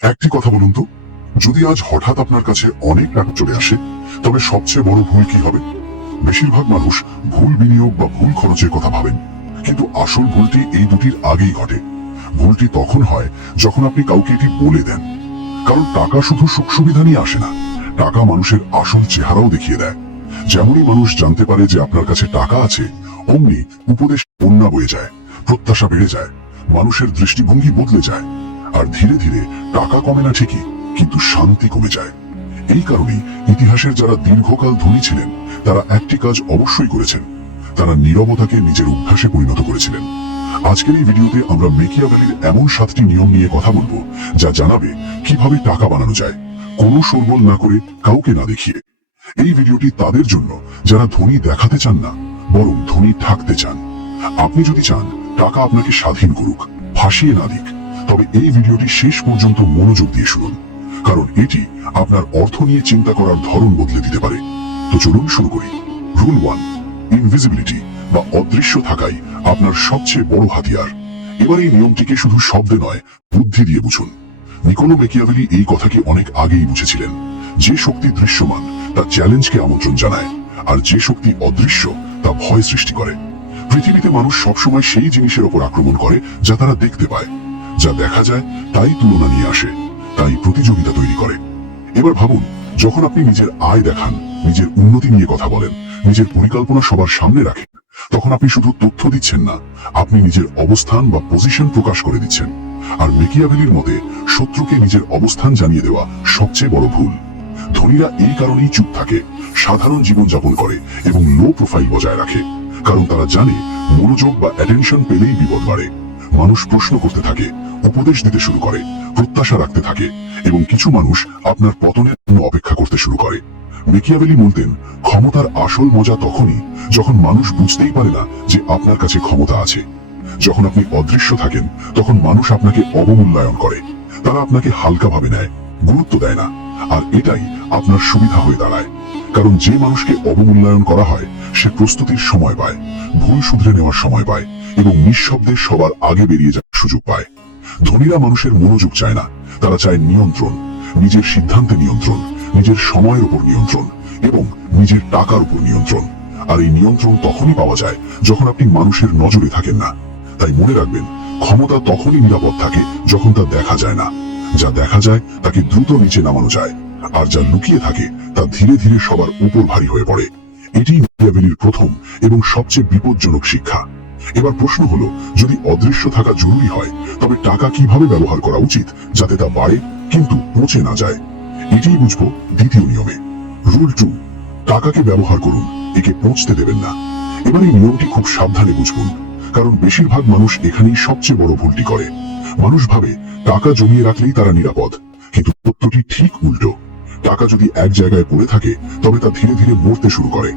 একটি কথা বলুন তো, যদি আজ হঠাৎ আপনার কাছে অনেক টাকা চলে আসে, তবে সবচেয়ে বড় ভুল কি হবে? বেশিরভাগ মানুষ ভুল বিনিয়োগ বা ভুল খরচের কথা ভাবেন, কিন্তু আসল ভুলটি এই দুটির আগেই ঘটে। ভুলটি তখন হয় যখন আপনি কাউকে এটি বলে দেন। কারণ টাকা শুধু সুখ সুবিধা নিয়ে আসে না, টাকা মানুষের আসল চেহারাও দেখিয়ে দেয়। যেমনই মানুষ জানতে পারে যে আপনার কাছে টাকা আছে, অমনি উপদেশ বন্যা বয়ে যায়, প্রত্যাশা বেড়ে যায়, মানুষের দৃষ্টিভঙ্গি বদলে যায়। আর ধীরে ধীরে টাকা কমে না ঠিকই, কিন্তু শান্তি কমে যায়। এই কারণেই ইতিহাসের যারা দীর্ঘকাল ধনী ছিলেন, তারা একটি কাজ অবশ্যই করেছেন, তারা নীরবতাকে নিজের অভ্যাসে পরিণত করেছিলেন। আজকের এই ভিডিওতে আমরা মেকিয়াভেলির এমন 7টি নিয়ম নিয়ে কথা বলবো, যা জানাবে কিভাবে টাকা বানানো যায়, কোনো শোরগোল না করে, কাউকে না দেখিয়ে। এই ভিডিওটি তাদের জন্য যারা ধনী দেখাতে চান না, বরং ধনী থাকতে চান। আপনি যদি চান টাকা আপনাকে স্বাধীন করুক, ফাঁসিয়ে না দিক, তবে এই ভিডিওটি শেষ পর্যন্ত মনোযোগ দিয়ে শুনুন, কারণ এটি আপনার অর্থ নিয়ে চিন্তা করার ধরন বদলে দিতে পারে। তো চলুন শুরু করি। রুল 1, ইনভিজিবিলিটি বা অদৃশ্য থাকাই আপনার সবচেয়ে বড় হাতিয়ার। এবার এই নিয়মটিকে শুধু শব্দে নয়, বুদ্ধি দিয়ে বুঝুন। নিকোলো মেকিয়াভেলি এই কথাকে অনেক আগেই বুঝেছিলেন। যে শক্তি দৃশ্যমান তা চ্যালেঞ্জকে আমন্ত্রণ জানায়, আর যে শক্তি অদৃশ্য তা ভয় সৃষ্টি করে। পৃথিবীতে মানুষ সবসময় সেই জিনিসের ওপর আক্রমণ করে যা তারা দেখতে পায়। যা দেখা যায় তাই তুলনা নিয়ে আসে, তাই প্রতিযোগিতা তৈরি করে। এবার ভাবুন, যখন আপনি নিজের আয় দেখান, নিজের উন্নতি নিয়ে কথা বলেন, নিজের পরিকল্পনা সবার সামনে রাখেন, তখন আপনি শুধু তথ্য দিচ্ছেন না, আপনি নিজের অবস্থান বা পজিশন প্রকাশ করে দিচ্ছেন। আর মেকিয়াভেলির মতে শত্রুকে নিজের অবস্থান জানিয়ে দেওয়া সবচেয়ে বড় ভুল। ধনীরা এই কারণেই চুপ থাকে, সাধারণ জীবনযাপন করে এবং লো প্রোফাইল বজায় রাখে, কারণ তারা জানে মনোযোগ বা অ্যাটেনশন পেলেই বিপদ বাড়ে। মানুষ প্রশ্ন করতে থাকে, উপদেশ দিতে শুরু করে, প্রত্যাশা রাখতে থাকে, এবং কিছু মানুষ আপনার পতনের জন্য অপেক্ষা করতে শুরু করে। মেকিয়াভেলি বলতেন, ক্ষমতার আসল মজা তখনই যখন মানুষ বুঝতেই পারে না যে আপনার কাছে ক্ষমতা আছে। যখন আপনি অদৃশ্য থাকেন, তখন মানুষ আপনাকে অবমূল্যায়ন করে, তারা আপনাকে হালকাভাবে নেয়, গুরুত্ব দেয় না। আর এটাই আপনার সুবিধা হয়ে দাঁড়ায়, কারণ যে মানুষকে অবমূল্যায়ন করা হয় সে প্রস্তুতির সময় পায়, ভুল শুধরে নেওয়ার সময় পায়, এবং নিঃশব্দে সবার আগে বেরিয়ে যাওয়ার সুযোগ পায়। ধনীরা মানুষের মনোযোগ চায় না, তারা চায় নিয়ন্ত্রণ, নিজের সিদ্ধান্তে নিয়ন্ত্রণ, নিজের সময়ের উপর নিয়ন্ত্রণ, এবং নিজের টাকার উপর নিয়ন্ত্রণ। আর এই নিয়ন্ত্রণ তখনই পাওয়া যায় যখন আপনি মানুষের নজরে থাকেন না। তাই মনে রাখবেন, ক্ষমতা তখনই নিরাপদ থাকে যখন তা দেখা যায় না। যা দেখা যায় তাকে দ্রুত নিচে নামানো যায়, আর যা লুকিয়ে থাকে তা ধীরে ধীরে সবার উপর ভারী হয়ে পড়ে। এটি মেকিয়াভেলির প্রথম এবং সবচেয়ে বিপজ্জনক শিক্ষা। এবার প্রশ্ন হলো, যদি অদৃশ্য থাকা জরুরি হয়, তবে টাকা কিভাবে ব্যবহার করা উচিত যাতে তা বাড়ে কিন্তু পচে না যায়? এটাই বুঝবো দ্বিতীয় নিয়মে। রুল 2, টাকাকে ব্যবহার করুন, একে পচতে দেবেন না। এবার এই নিয়মটি খুব সাবধানে বুঝুন, কারণ বেশিরভাগ মানুষ এখানেই সবচেয়ে বড় ভুলটি করে। মানুষ ভাবে টাকা জমিয়ে রাখলেই তারা নিরাপদ, কিন্তু তথ্যটি ঠিক উল্টো। টাকা যদি এক জায়গায় পড়ে থাকে, তবে তা ধীরে ধীরে মরতে শুরু করে।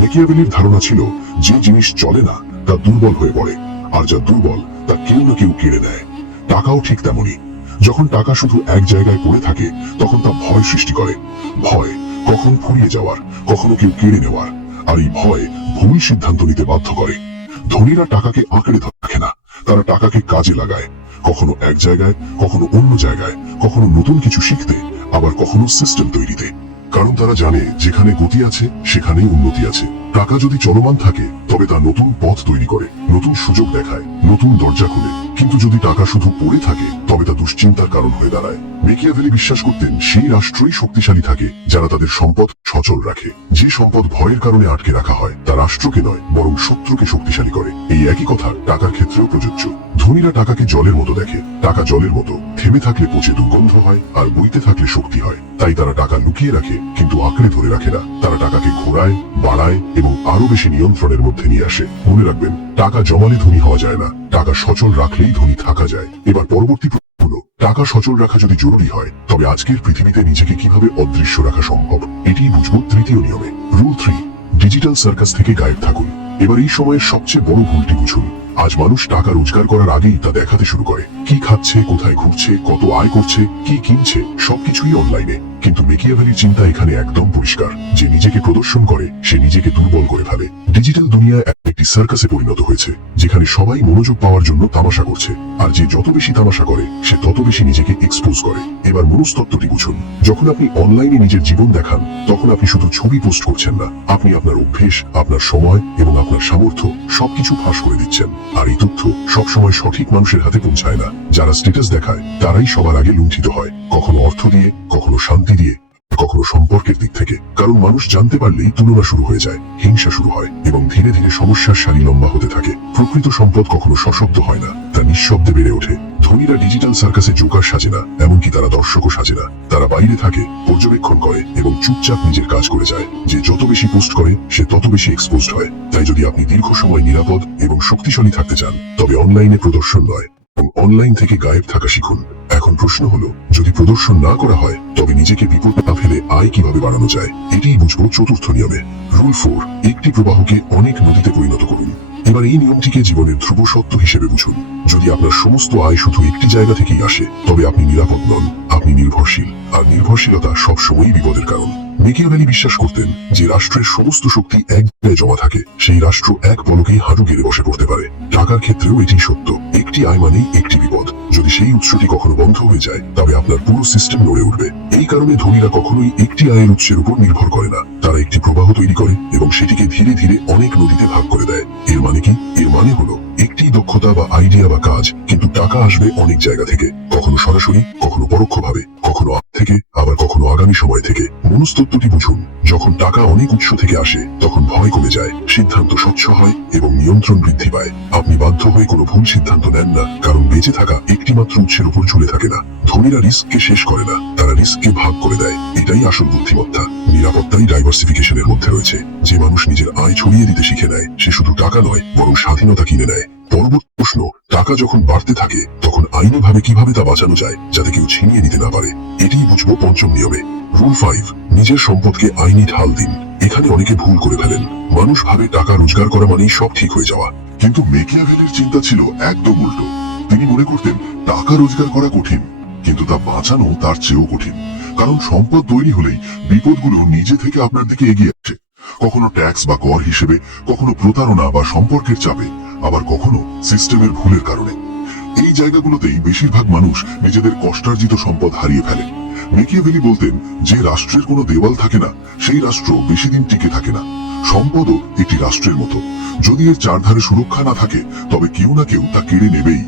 মেকিয়াভেলির ধারণা ছিল, যে জিনিস চলে না তা দুর্বল হয়ে পড়ে, আর যা দুর্বল তা কেউ না কেউ কেড়ে নেয়। টাকাও ঠিক তেমনই। যখন টাকা শুধু এক জায়গায় পড়ে থাকে, তখন তা ভয় সৃষ্টি করে। ভয় কখন ফুরিয়ে যাওয়ার, কখনো কেউ কেড়ে নেওয়ার। আর এই ভয় ভুল সিদ্ধান্ত নিতে বাধ্য করে। ধনীরা টাকাকে আঁকড়ে ধরে রাখে না, তারা টাকাকে কাজে লাগায়, কখনো এক জায়গায়, কখনো অন্য জায়গায়, কখনো নতুন কিছু শিখতে, আবার কখনো সিস্টেম তৈরিতে। কারণ তারা জানে, যেখানে গতি আছে সেখানেই উন্নতি আছে। টাকা যদি চলমান থাকে, তবে তা নতুন পথ তৈরি করে, নতুন সুযোগ দেখায়, নতুন দরজা খুলে। কিন্তু যদি টাকা শুধু পড়ে থাকে, তবে তা দুশ্চিন্তার কারণ হয়ে দাঁড়ায়। মেকিয়াভেলি বিশ্বাস করতেন, সেই রাষ্ট্রই শক্তিশালী থাকে যারা তাদের সম্পদ সচল রাখে। যে সম্পদ ভয়ের কারণে আটকে রাখা হয়, তা রাষ্ট্রকে নয় বরং শত্রুকে শক্তিশালী করে। এই একই কথা টাকার ক্ষেত্রেও প্রযোজ্য। ধনীরা টাকাকে জলের মতো দেখে, টাকা জলের মতো, থেমে থাকলে পচে দুর্গন্ধ হয়, আর বইতে থাকলে শক্তি হয়। তাই তারা টাকা লুকিয়ে রাখে, কিন্তু আঁকড়ে ধরে রাখে না। তারা টাকাকে ঘোরায়, বাড়ায় এবং আরো বেশি নিয়ন্ত্রণের মধ্যে নিয়ে আসে। মনে রাখবেন, টাকা জমালে ধনী হওয়া যায় না, টাকা সচল রাখলেই ধনী থাকা যায়। এবার পরবর্তী প্রশ্ন হলো, টাকা সচল রাখা যদি জরুরি হয়, তবে আজকের পৃথিবীতে নিজেকে কিভাবে অদৃশ্য রাখা সম্ভব? এটিই বুঝবো তৃতীয় নিয়মে। রুল 3, ডিজিটাল সার্কাস থেকে গায়েব থাকুন। এবার এই সময়ের সবচেয়ে বড় ভুলটি বুঝুন। আজ মানুষ টাকা রোজগার করার আগেই তা দেখাতে শুরু করে। কি খাচ্ছে, কোথায় ঘুরছে, কত আয় করছে, কি কিনছে, সবকিছুই অনলাইনে। কিন্তু মেকিয়াভেলির চিন্তা এখানে একদম পরিষ্কার, যে নিজেকে প্রদর্শন করে সে নিজেকে দুর্বল করে ফেলে। ডিজিটাল দুনিয়া একটি সার্কাসে পরিণত হয়েছে, যেখানে সবাই মনোযোগ পাওয়ার জন্য তামাশা করছে, আর যে যত বেশি তামাশা করে সে তত বেশি নিজেকে এক্সপোজ করে। এবার মনস্তত্ত্বটি বুঝুন। যখন আপনি অনলাইনে নিজের জীবন দেখান, তখন আপনি শুধু ছবি পোস্ট করছেন না, আপনি আপনার অভ্যেস, আপনার সময় এবং আপনার সামর্থ্য সবকিছু ফাঁস করে দিচ্ছেন। আর এই তথ্য সবসময় সঠিক মানুষের হাতে পৌঁছায় না। যারা স্ট্যাটাস দেখায় তারাই সবার আগে লুণ্ঠিত হয়, কখনো অর্থ দিয়ে, কখনো শান্তি দিয়ে, কখনো সম্পর্কের দিক থেকে। কারণ মানুষ জানতে পারলেই তুলনা শুরু হয়ে যায়, হিংসা শুরু হয় এবং ধীরে ধীরে সমস্যার সারি লম্বা হতে থাকে। প্রকৃত সম্পদ কখনো সশব্দ হয় না, তা নিঃশব্দে বেড়ে ওঠে। ধনীরা ডিজিটাল সার্কাসে জোকার সাজে না, এমনকি তারা দর্শকও সাজে না। তারা বাইরে থাকে, পর্যবেক্ষণ করে এবং চুপচাপ নিজের কাজ করে যায়। যে যত বেশি পোস্ট করে সে তত বেশি এক্সপোজড হয়। তাই যদি আপনি দীর্ঘ সময় নিরাপদ এবং শক্তিশালী থাকতে চান, তবে অনলাইনে প্রদর্শন নয়, এবং অনলাইন থেকে গায়েব থাকা শিখুন। এখন প্রশ্ন হলো, যদি প্রদর্শন না করা হয় তবে নিজেকে বিপদে না ফেলে আয় কিভাবে বাড়ানো যায়, এটাই বুঝবো চতুর্থ নিয়মে। রুল 4, একটি প্রবাহকে অনেক নদীতে পরিণত করুন। এবার এই নিয়মটিকে জীবনের ধ্রুব সত্য হিসেবে বুঝুন। যদি আপনার সমস্ত আয় শুধু একটি জায়গা থেকেই আসে, তবে আপনি নিরাপদ নন, আপনি নির্ভরশীল, আর নির্ভরশীলতা সবসময়ই বিপদের কারণ। মেকিয়াভেলি বিশ্বাস করতেন যে রাষ্ট্রের সমস্ত শক্তি এক জায়গায় জমা থাকে, সেই রাষ্ট্র এক পলকেই হাঁটু গেড়ে বসে পড়তে পারে। টাকার ক্ষেত্রেও এটি সত্য, একটি আয় মানেই একটি বিপদ। যদি সেই উৎসটি কখনো বন্ধ হয়ে যায়, তবে আপনার পুরো সিস্টেম নড়ে উঠবে। এই কারণে ধনীরা কখনোই একটি আয়ের উৎসের উপর নির্ভর করে না, তারা একটি প্রবাহ তৈরি করে এবং সেটিকে ধীরে ধীরে অনেক নদীতে ভাগ করে দেয়। এর মানে কি? এর মানে হলো একটি দক্ষতা বা আইডিয়া বা কাজ, কিন্তু টাকা আসবে অনেক জায়গা থেকে, কখনো সরাসরি, কখনো পরোক্ষভাবে, কখনো আগ থেকে, আবার কখনো আগামী সময় থেকে। মনস্তত্ত্বটি বুঝুন। যখন টাকা অনেক উৎস থেকে আসে, তখন ভয় কমে যায়, সিদ্ধান্ত স্বচ্ছ হয় এবং নিয়ন্ত্রণ বৃদ্ধি পায়। আপনি বাধ্য হয়ে কোনো ভুল সিদ্ধান্ত নেন না, কারণ বেঁচে থাকা একটি মাত্র উৎসের উপর ঝুলে থাকে না। ধনীরা রিস্ককে শেষ করে না, তারা রিস্ককে ভাগ করে দেয়। এটাই আসল বুদ্ধিমত্তা। নিরাপত্তাই ডাইভার্সিফিকেশনের মধ্যে রয়েছে। যে মানুষ নিজের আয় ছড়িয়ে দিতে শিখে নেয়, সে শুধু টাকা নয়, বরং স্বাধীনতা কিনে নেয়। পরবর্তী প্রশ্ন, টাকা যখন বাড়তে থাকে তখন আইনিভাবে কিভাবে তা বাঁচানো যায়, যাতে কেউ ছিনিয়ে নিতে না পারে, এটিই বুঝবো পঞ্চম নিয়মে। রুল 5, নিজের সম্পদকে আইনি ঢাল দিন। এখানে অনেকে ভুল করে ফেলেন। মানুষ ভাবে টাকা রোজগার করা মানেই সব ঠিক হয়ে যাওয়া, কিন্তু মেকিয়াভেলির চিন্তা ছিল একদম উল্টো। তিনি মনে করতেন টাকা রোজগার করা কঠিন, কিন্তু তা বাঁচানো তার চেয়েও কঠিন। কারণ সম্পদ তৈরি হলেই বিপদগুলো নিজে থেকে আপনার দিকে এগিয়ে আসে। কখনো ট্যাক্স বা কর হিসেবে, কখনো প্রতারণা বা সম্পর্কের চাপে, আবার কখনো সিস্টেমের ভুলের কারণে। এই জায়গাগুলোতেই বেশিরভাগ মানুষ নিজেদের কষ্টার্জিত সম্পদ হারিয়ে ফেলে। মেকিয়াভেলি বলতেন, যে রাষ্ট্রের কোনো দেওয়াল থাকে না, সেই রাষ্ট্র বেশি দিন টিকে থাকে না। সম্পদও একটি রাষ্ট্রের মতো, যদি এর চারধারে সুরক্ষা না থাকে, তবে কেউ না কেউ তা কেড়ে নেবেই।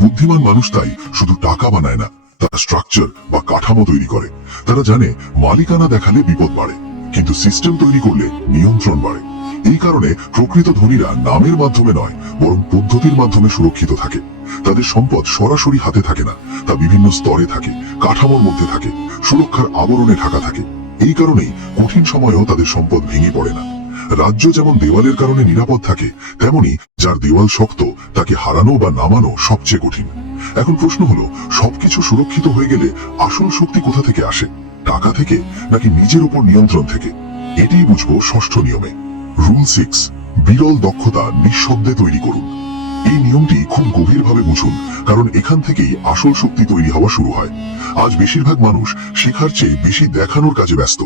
বুদ্ধিমান মানুষ তাই শুধু টাকা বানায় না, তারা স্ট্রাকচার বা কাঠামো তৈরি করে। তারা জানে মালিকানা দেখালে বিপদ বাড়ে, কিন্তু সিস্টেম তৈরি করলে নিয়ন্ত্রণ বাড়ে। এই কারণে প্রকৃত ধনীরা নামের মাধ্যমে নয়, বরং পদ্ধতির মাধ্যমে সুরক্ষিত থাকে। তাদের সম্পদ সরাসরি হাতে থাকে না, তা বিভিন্ন স্তরে থাকে, কাঠামোর মধ্যে থাকে, সুরক্ষার আবরণে ঢাকা থাকে। এই কারণেই কঠিন সময়েও তাদের সম্পদ ভেঙে পড়ে না। রাজ্য যেমন দেওয়ালের কারণে নিরাপদ থাকে, তেমনি যার দেওয়াল শক্ত তাকে হারানো বা নামানো সবচেয়ে কঠিন। এখন প্রশ্ন হলো, সবকিছু সুরক্ষিত হয়ে গেলে আসল শক্তি কোথা থেকে আসে? টাকা থেকে নাকি নিজের উপর নিয়ন্ত্রণ থেকে? এটাই বুঝবো ষষ্ঠ নিয়মে। রুল 6, বিরল দক্ষতা নিঃশব্দে তৈরি করুন। এই নিয়মটি খুব গভীরভাবে বুঝুন, কারণ এখান থেকেই আসল শক্তি তৈরি হওয়া শুরু হয়। আজ বেশিরভাগ মানুষ শেখার চেয়ে বেশি দেখানোর কাজে ব্যস্ত।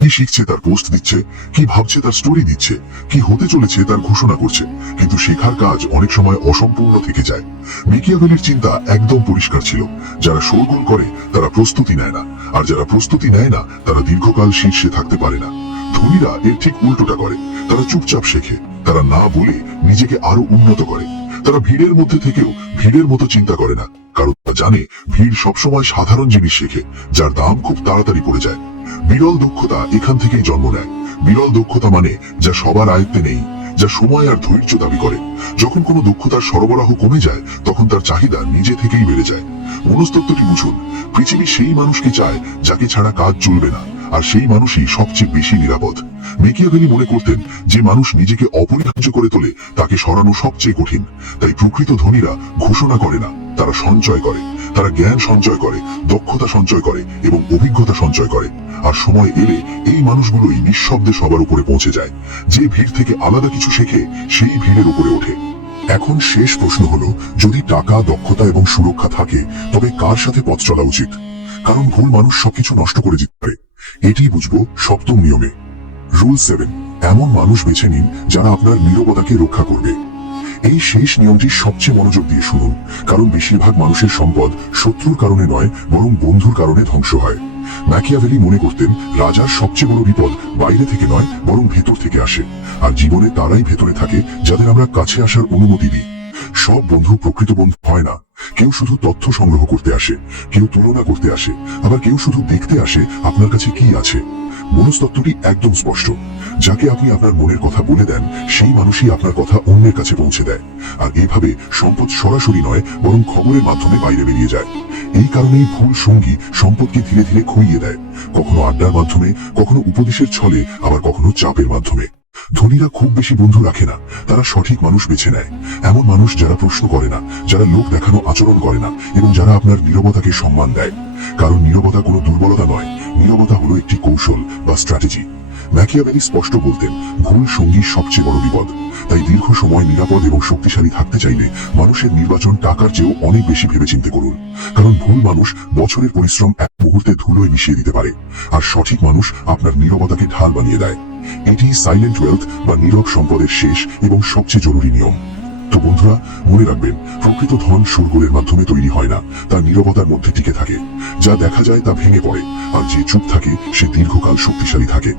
কি শিখছে তার পোস্ট দিচ্ছে, কি ভাবছে তার স্টোরি দিচ্ছে, কি হতে চলেছে তার ঘোষণা করছে, কিন্তু শেখার কাজ অনেক সময় অসম্পূর্ণ থেকে যায়। মেকিয়াভেলির চিন্তা একদম পরিষ্কার ছিল, যারা শোরগোল করে তারা প্রস্তুতি নেয় না, আর যারা প্রস্তুতি নেয় না তারা দীর্ঘকাল শীর্ষে থাকতে পারে না। ধনীরা এর ঠিক উল্টোটা করে, তারা চুপচাপ শেখে, তারা না বলে নিজেকে আরো উন্নত করে। তারা ভিড়ের মধ্যে থেকেও ভিড়ের মতো চিন্তা করে না, কারণ তারা জানে ভিড় সবসময় সাধারণ জিনিস শেখে, যার দাম খুব তাড়াতাড়ি পড়ে যায়। বিরল দক্ষতা এখান থেকেই জন্ম নেয়। বিরল দক্ষতা মানে যা সবার আয়ত্তে নেই, যা সময় আর ধৈর্য দাবি করে। যখন কোনো দক্ষতার সরবরাহ কমে যায়, তখন তার চাহিদা নিজে থেকেই বেড়ে যায়। মনস্তত্ত্বটি বুঝুন। পৃথিবী সেই মানুষকে চায় যাকে ছাড়া কাজ চলবে না, আর সেই মানুষই সবচেয়ে বেশি নিরাপদ। মেকিয়াভেলি মনে করতেন, যে মানুষ নিজেকে অপরিহার্য করে তোলে তাকে সরানো সবচেয়ে কঠিন। তাই প্রকৃত ধনীরা ঘোষণা করে না, তারা সঞ্চয় করে। তারা জ্ঞান সঞ্চয় করে, দক্ষতা সঞ্চয় করে এবং অভিজ্ঞতা সঞ্চয় করে। আর সময় এলে এই মানুষগুলোই নিঃশব্দে সবার উপরে পৌঁছে যায়। যে ভিড় থেকে আলাদা কিছু শেখে, সেই ভিড়ের উপরে ওঠে। এখন শেষ প্রশ্ন হলো, যদি টাকা, দক্ষতা এবং সুরক্ষা থাকে, তবে কার সাথে পথ চলা উচিত? কারণ ভুল মানুষ সবকিছু নষ্ট করে দিতে পারে। এটি বুঝবো সপ্তম নিয়মে। রুল 7, এমন মানুষ বেছে নিন যারা আপনার নীরবতাকে রক্ষা করবে। এই শেষ নিয়মটি সবচেয়ে মনোযোগ দিয়ে শুনুন, কারণ বেশিরভাগ মানুষের সম্পদ শত্রুর কারণে নয় বরং বন্ধুর কারণে ধ্বংস হয়। ম্যাকিয়াভেলি মনে করতেন রাজার সবচেয়ে বড় বিপদ বাইরে থেকে নয় বরং ভেতর থেকে আসে, আর জীবনে তারাই ভেতরে থাকে যাদের আমরা কাছে আসার অনুমতি দিই। সব বন্ধু প্রকৃত বন্ধু হয় না। কেউ শুধু তথ্য সংগ্রহ করতে আসে, কেউ তুলনা করতে আসে, আবার কেউ শুধু দেখতে আসে আপনার কাছে কি আছে। মনস্তত্ত্বটি একদম স্পষ্ট। যাকে আপনি আপনার মনের কথা বলে দেন সেই মানুষই আপনার কথা অন্যের কাছে পৌঁছে দেয়, আর এইভাবে সম্পদ সরাসরি নয় বরং খবরের মাধ্যমে বাইরে বেরিয়ে যায়। এই কারণেই ভুল সঙ্গী সম্পদকে ধীরে ধীরে খুইয়ে দেয়, কখনো আড্ডার মাধ্যমে, কখনো উপদেশের ছলে, আবার কখনো চাপের মাধ্যমে। ধনীরা খুব বেশি বন্ধু রাখে না, তারা সঠিক মানুষ বেছে নেয়। এমন মানুষ যারা প্রশ্ন করে না, যারা লোক দেখানো আচরণ করে না, এবং যারা আপনার নীরবতাকে সম্মান দেয়। কারণ নীরবতা কোনো দুর্বলতা নয়, নীরবতা হলো একটি কৌশল বা স্ট্র্যাটেজি। ম্যাকিয়াভেলি স্পষ্ট বলতেন ভুল সঙ্গী সবচেয়ে বড় বিপদ। তাই দীর্ঘ সময় নিরাপদ এবং শক্তিশালী থাকতে চাইলে মানুষের নির্বাচন টাকার চেয়েও অনেক বেশি ভেবেচিন্তে করুন। কারণ ভুল মানুষ বছরের পরিশ্রম এক মুহূর্তে ধুলোয় মিশিয়ে দিতে পারে, আর সঠিক মানুষ আপনার নীরবতাকে ঢাল বানিয়ে দেয়। এটি সাইলেন্ট ওয়েলথ বা নীরব সম্পদের শেষ এবং সবচেয়ে জরুরি নিয়ম। তো বন্ধুরা, মনে রাখবেন, প্রকৃত ধন শোরগোলের মাধ্যমে তৈরি হয় না, তা নীরবতার মধ্যে টিকে থাকে। যা দেখা যায় তা ভেঙে পড়ে, আর যে চুপ থাকে সে দীর্ঘকাল শক্তিশালী থাকে।